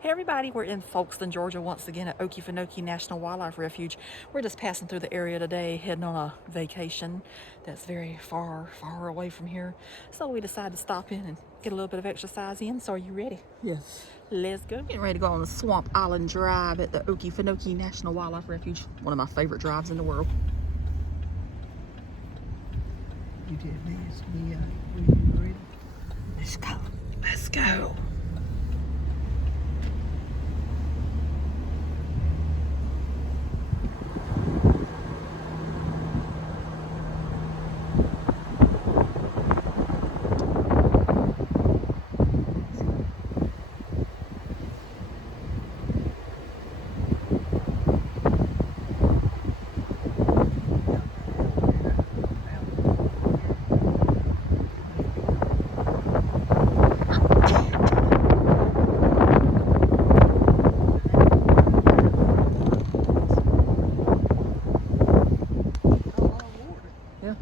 Hey everybody, we're in Folkston, Georgia once again at Okefenokee National Wildlife Refuge. We're just passing through the area today, heading on a vacation that's very far away from here. So we decided to stop in and get a little bit of exercise in. So are you ready? Yes. Let's go. Getting ready to go on the Swamp Island Drive at the Okefenokee National Wildlife Refuge. One of my favorite drives in the world. You did ask me when you were ready. Let's go. Let's go. Yeah.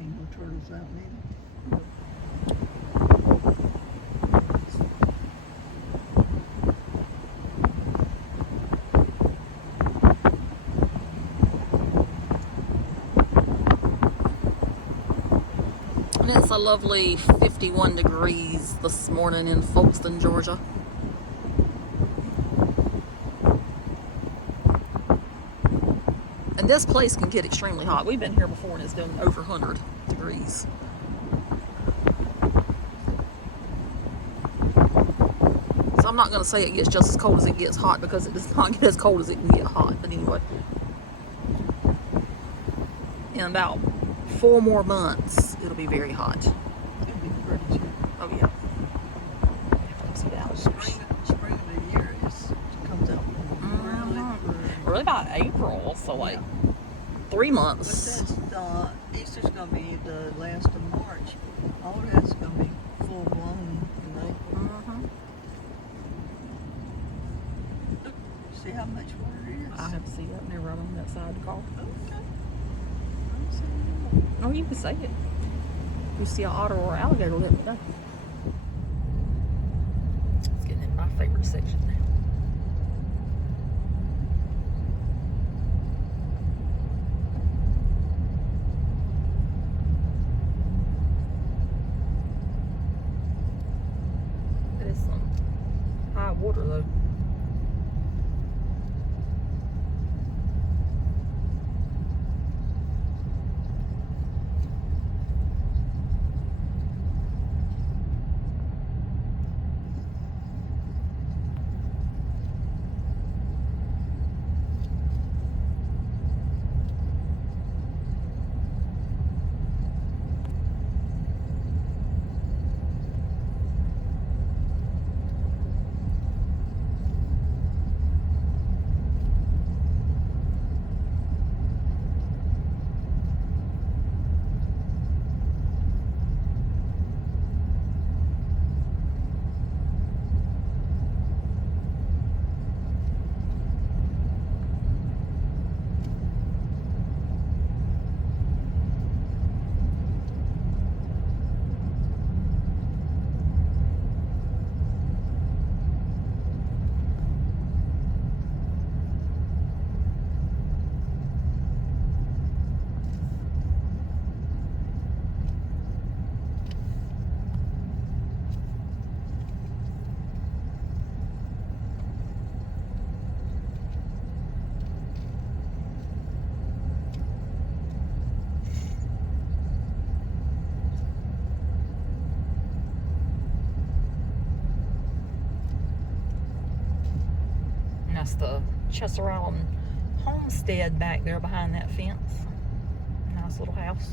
Ain't no turtles out there. And it's a lovely 51 degrees this morning in Folkston, Georgia. And this place can get extremely hot. We've been here before and it's been over 100 degrees. So I'm not going to say it gets just as cold as it gets hot because it does not get as cold as it can get hot. But anyway, in about 4 more months, it'll be very hot. It'll be pretty too. Oh yeah. See the alligators. Spring of the year comes out Really about April, so like 3 months. But that's Easter's gonna be the last of March. All that's gonna be full blown in April. Look, see how much water it is? I have to see that whenever I'm on that side of the car. Okay. I'm saying Oh, you can say it. If you see an otter or alligator, let me know. It's getting in my favorite section now. It is some high water though. That's the Chester Island homestead back there behind that fence. Nice little house.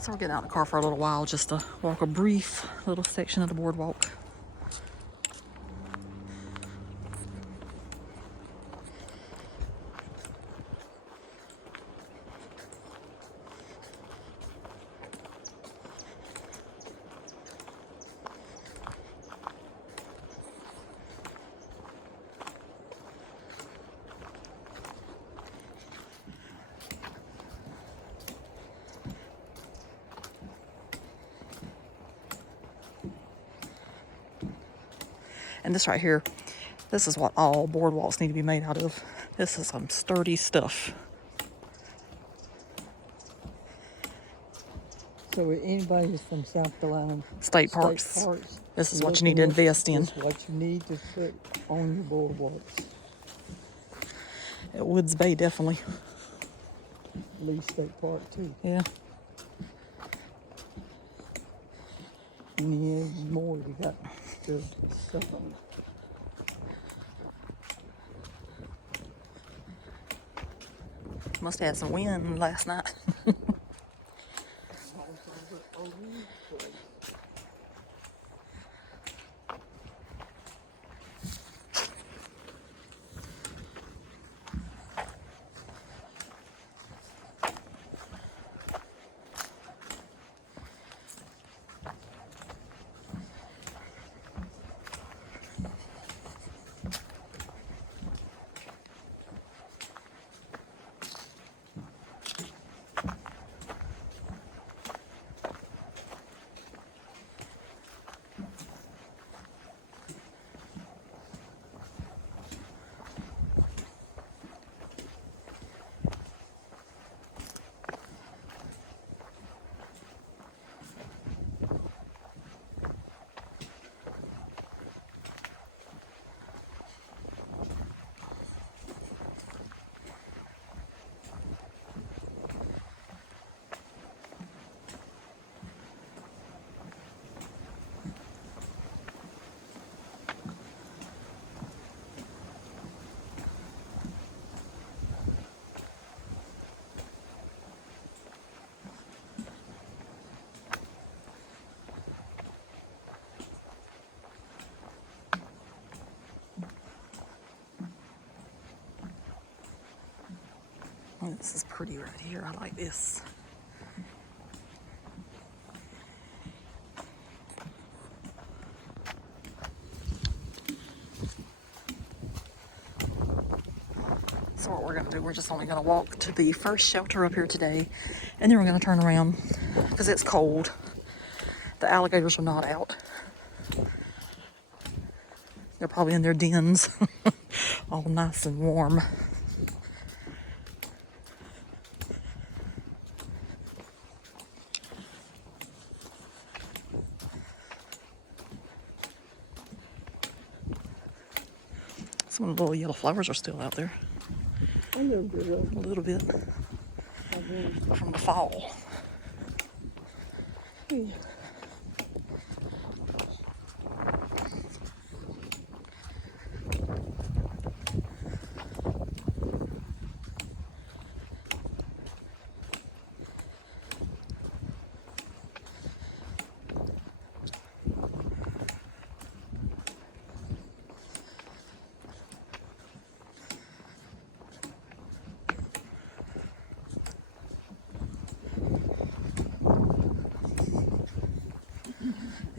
So we're getting out of the car for a little while just to walk a brief little section of the boardwalk. And this right here, this is what all boardwalks need to be made out of. This is some sturdy stuff. So anybody who's from South Carolina State parks. This is what you need to invest in. This is what you need to put on your boardwalks. At Woods Bay, definitely. Lee State Park too. Yeah. And yeah, more you got good stuff on it. Must have had some wind last night. Oh, this is pretty right here. I like this. So what we're going to do, we're just only going to walk to the first shelter up here today, and then we're going to turn around because it's cold. The alligators are not out. They're probably in their dens, all nice and warm. Some of the little yellow flowers are still out there. A little bit of A little bit. From the fall. yeah.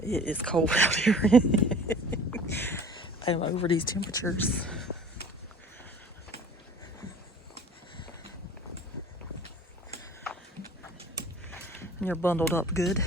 It is cold out here. I'm over these temperatures. And you're bundled up good.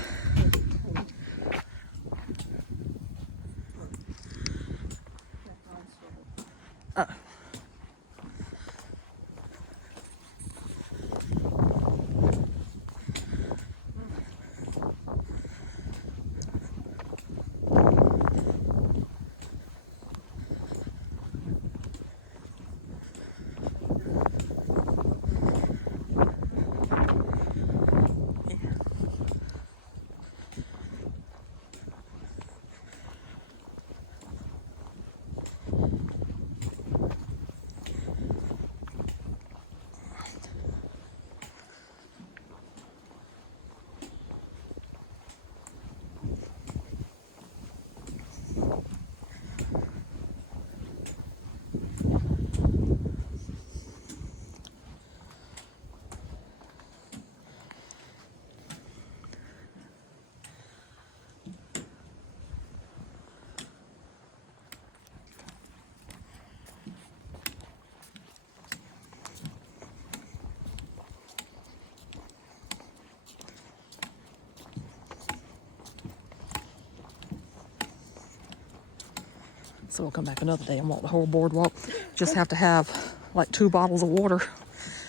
So we'll come back another day and walk the whole boardwalk. Just have to have like 2 bottles of water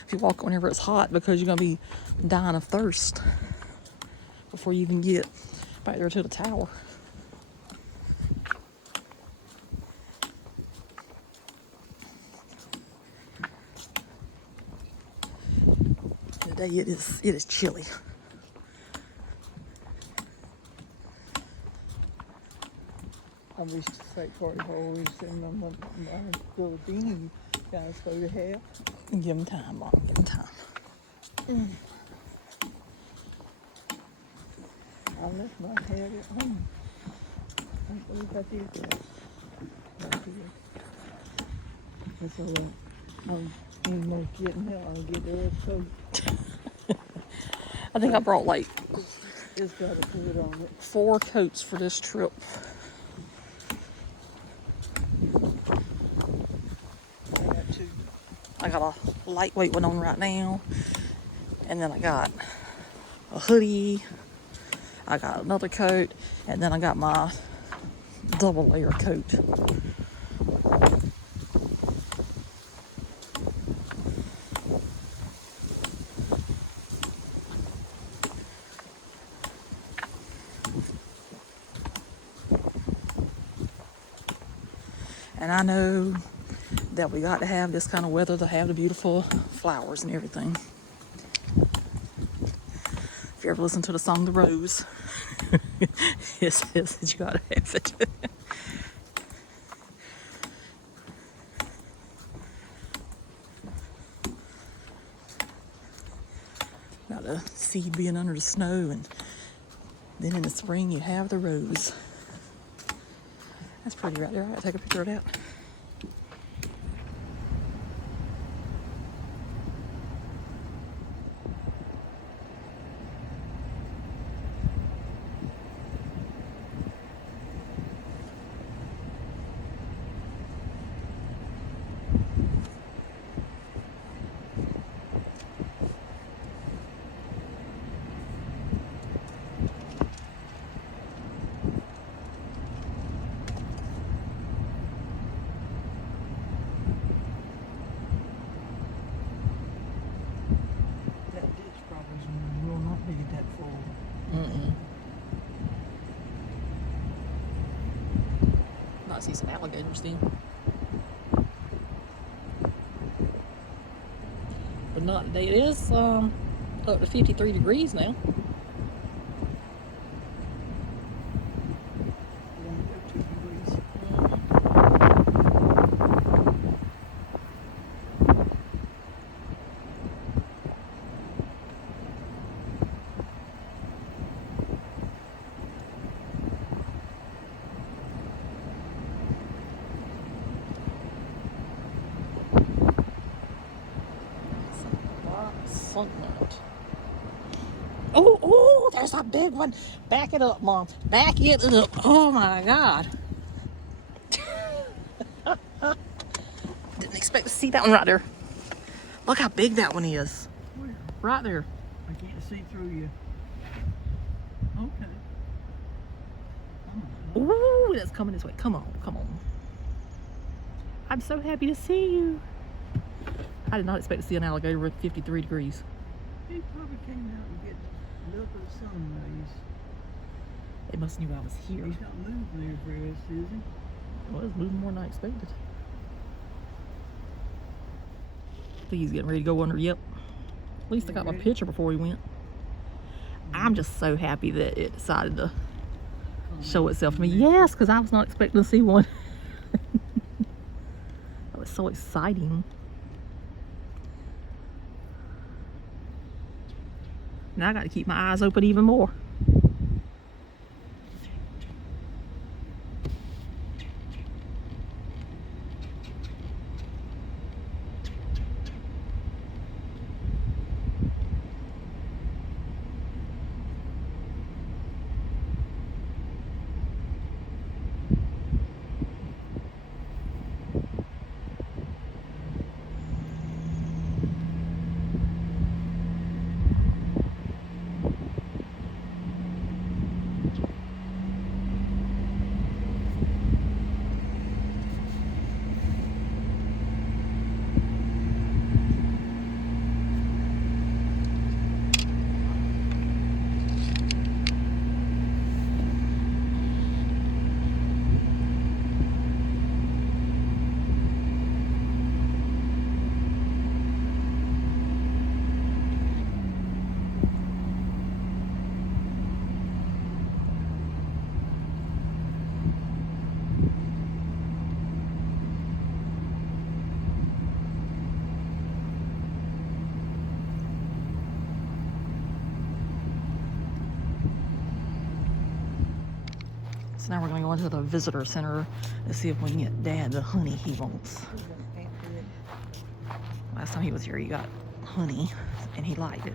if you walk whenever it's hot, because you're gonna be dying of thirst before you even get back there to the tower. Today it is chilly. I wish the state party always send them my little beanie guys go to hell. Give them time, Mom. Give them time. I left my hair at home. I believe I did that. I did. That's all right. I'm in no getting hell. I'll get their coat. I think I brought like It's got a hood on it. 4 coats for this trip. I got 2. I got a lightweight one on right now, and then I got a hoodie, I got another coat, and then I got my double layer coat. And I know that we got to have this kind of weather to have the beautiful flowers and everything. If you ever listen to the song The Rose, it says that you gotta have it. Got the seed being under the snow, and then in the spring you have the rose. That's pretty right there. I gotta take a picture of that. That ditch probably will not be that full. Might see some alligators then. But not today. It is up to 53 degrees now. You want to go 2 degrees? Sunlight. Oh, oh, there's a big one. Back it up, Mom. Back it up. Oh my God. Didn't expect to see that one right there. Look how big that one is. Where? Right there. I can't see through you. Okay. Ooh, that's coming this way. Come on, come on. I'm so happy to see you. I did not expect to see an alligator at 53 degrees. He probably came out and get a little bit of sun rays. It must have knew I was here. He's not moving there for us, is he? Well, it's moving more than I expected. I think he's getting ready to go under. Yep. At least I got my picture before he went. I'm just so happy that it decided to show itself to me. Yes, because I was not expecting to see one. That was so exciting. Now I got to keep my eyes open even more. So now we're going to go into the visitor center to see if we can get Dad the honey he wants. Last time he was here, he got honey, and he liked it.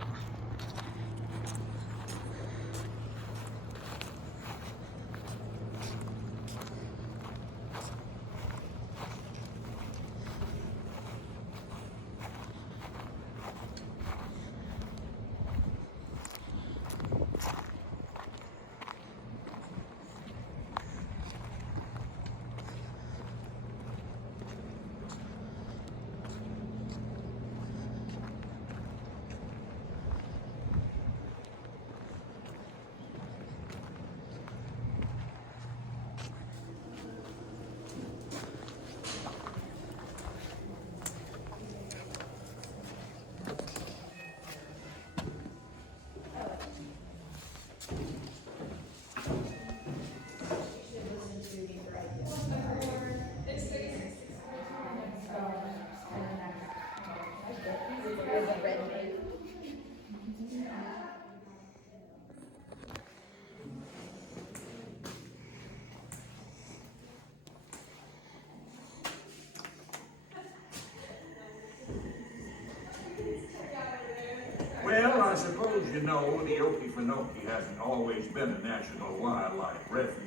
Well, I suppose you know the Okefenokee hasn't always been a national wildlife refuge.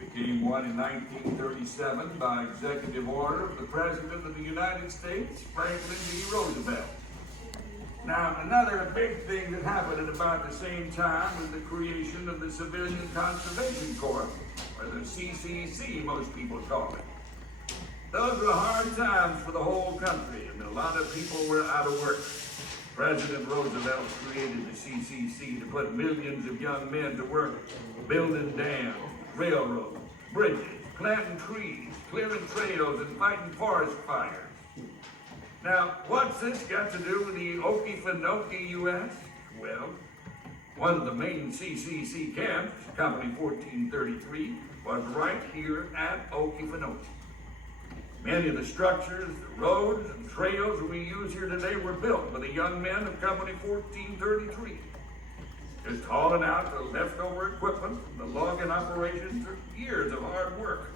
It became one in 1937 by executive order of the President of the United States, Franklin D. Roosevelt. Now, another big thing that happened at about the same time was the creation of the Civilian Conservation Corps, or the CCC, most people call it. Those were hard times for the whole country, and a lot of people were out of work. President Roosevelt created the CCC to put millions of young men to work building dams, railroads, bridges, planting trees, clearing trails, and fighting forest fires. Now, what's this got to do with the Okefenokee, you ask? Well, one of the main CCC camps, Company 1433, was right here at Okefenokee. Many of the structures, the roads, and trails we use here today were built by the young men of Company 1433. Just hauling out the leftover equipment from the logging operations for years of hard work.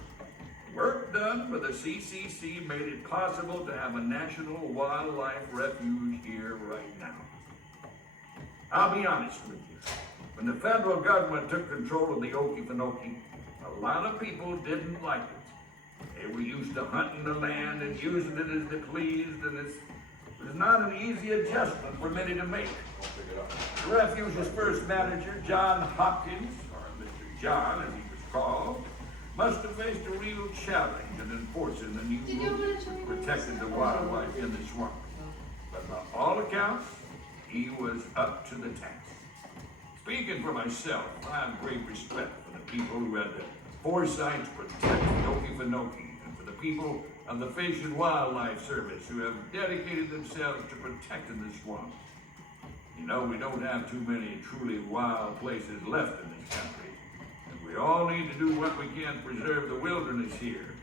Work done by the CCC made it possible to have a national wildlife refuge here right now. I'll be honest with you. When the federal government took control of the Okefenokee, a lot of people didn't like it. They were used to hunting the land and using it as they pleased, and it was not an easy adjustment for many to make. The refuge's first manager, John Hopkins, or Mr. John as he was called, must have faced a real challenge in enforcing the new rules that protected the wildlife in the swamp. But by all accounts, he was up to the task. Speaking for myself, I have great respect for the people who had the foresight to protect the Okefenokee, and for the people of the Fish and Wildlife Service who have dedicated themselves to protecting the swamp. You know, we don't have too many truly wild places left in this country, and we all need to do what we can to preserve the wilderness here.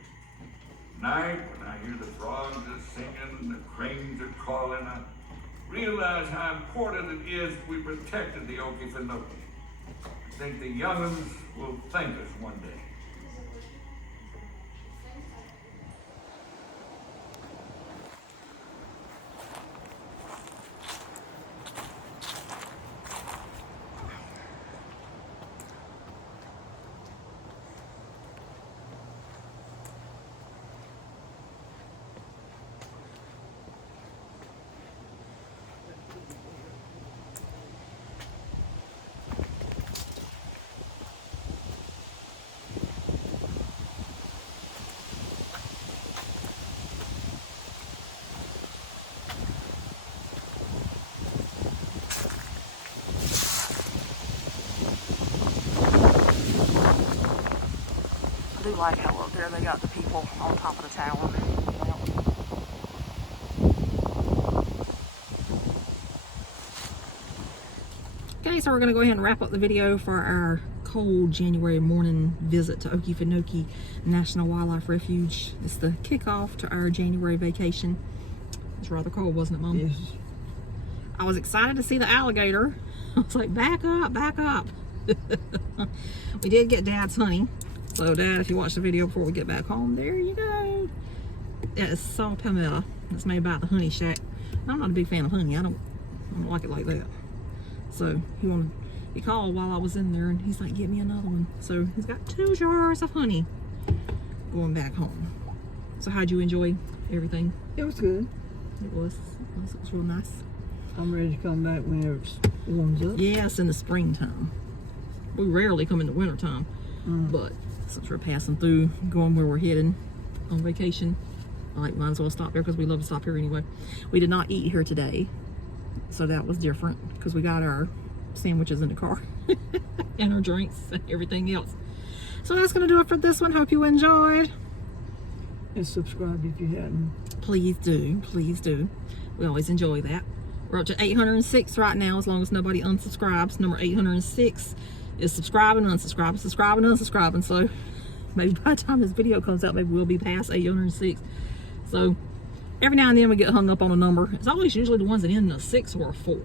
Night, when I hear the frogs are singing and the cranes are calling, I realize how important it is that we protected the Okefenokee. I think the young'uns will thank us one day. I do like how up there they got the people on top of the tower. Okay, so we're going to go ahead and wrap up the video for our cold January morning visit to Okefenokee National Wildlife Refuge. It's the kickoff to our January vacation. It's rather cold, wasn't it, Mom? Yes. I was excited to see the alligator. I was like, back up, back up. We did get Dad's honey. So Dad, if you watch the video before we get back home, there you go. That is saw palmetto. It's made by the Honey Shack. I'm not a big fan of honey. I don't like it like that. So he called while I was in there and he's like, get me another one. So he's got 2 jars of honey going back home. So how'd you enjoy everything? It was good. It was real nice. I'm ready to come back whenever it warms up. Yes, in the springtime. We rarely come in the wintertime, but since we're passing through, going where we're heading on vacation, might as well stop here because we love to stop here anyway. We did not eat here today, so that was different because we got our sandwiches in the car and our drinks and everything else. So that's going to do it for this one. Hope you enjoyed. And subscribe if you hadn't. Please do. Please do. We always enjoy that. We're up to 806 right now, as long as nobody unsubscribes. Number 806 is subscribing, unsubscribing, subscribing, unsubscribing. So maybe by the time this video comes out, maybe we'll be past 806. So every now and then we get hung up on a number. It's always usually the ones that end in a 6 or a 4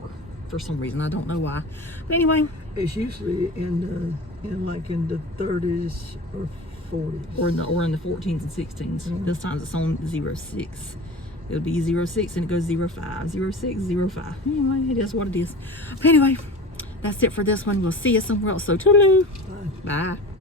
for some reason. I don't know why. But anyway. It's usually in the 30s or 40s. Or in the 14s and 16s. This time it's on 06. It'll be 06 and it goes 05. 06, 05. Anyway, it is what it is. But anyway, that's it for this one. We'll see you somewhere else. So toodaloo. Bye. Bye.